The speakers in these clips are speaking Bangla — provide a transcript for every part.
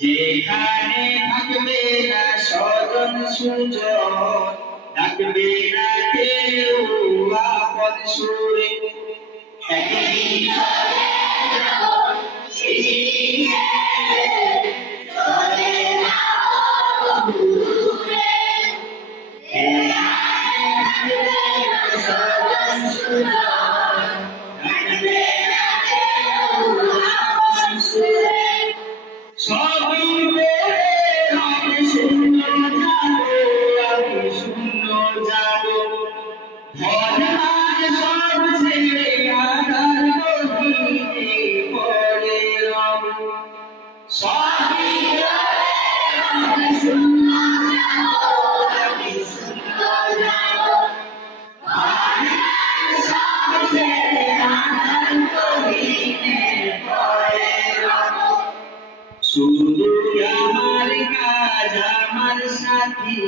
যেখানে থাকবে না স্বজন সুজন, থাকবে না কেউ আপন সুরে। একদিন চলে যাব সেদিন চলে যাব দূরে, যেখানে থাকবে না স্বজন সুজন, থাকবে না কেউ আপন সুরে। সবই পেলে আমি শূন্য যাব, আমি শূন্য যাব। ধন আজ সব ছেড়ে আধার গভীরে পড়ে রব। সবই পেলে আমি শূন্য যাব, আমি শূন্য যাব। ধন আজ সব ছেড়ে আধার গভীরে পড়ে রব। শুধু আমার কাজ আমার সাথী,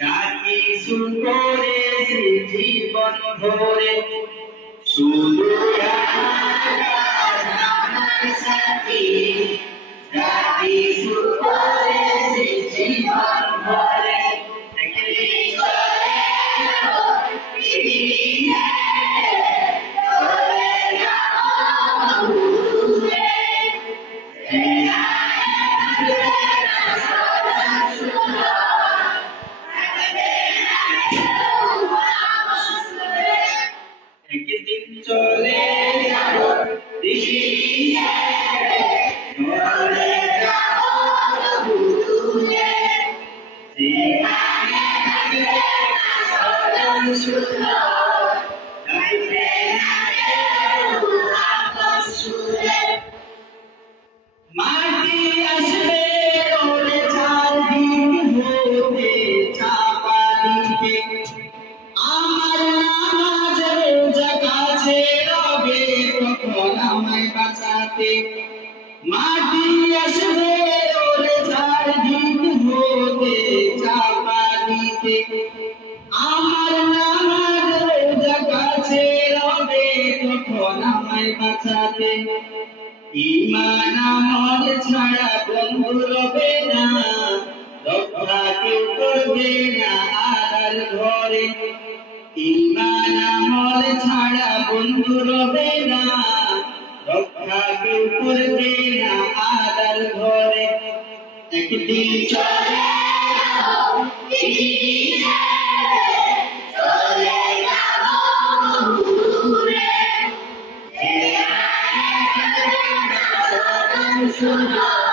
যা কিছু করেছি জীবন ভরে। শুধু আমার কাজ আমার সাথী, যা কিছু করেছি জীবন ভরে। একদিন চলে যাব পৃথিবী ছেড়ে, চলে যাব দূরে। একদিন চলে যাব পৃথিবী ছেড়ে, চলে যাব দূরে। যেখানে থাকবে না স্বজন সুজন, থাকবে না কেউ আপন সুরে। মাটি আসবে ওরে চারদিক হতে চাপা দিতে, আমার নামাজ রোজা কাছে রবে তখন আমায় বাঁচাতে। মাটি আসবে ওরে চারদিক হতে চাপা দিতে, আমার নামাজ রোজা কাছে রবে তখন আমায় বাঁচাতে। ঈমান আমল ছাড়া বন্ধু রবে না, রক্ষা কেউ করবে না আড়াল ঘরে। ঈমান আমল ছাড়া বন্ধু রবে না, রক্ষা কেউ করবে না আড়াল ঘরে। একদিন চলে যাব পৃথিবী ছেড়ে, চলে যাব দূরে। যেখানে থাকবে না স্বজন সুজন,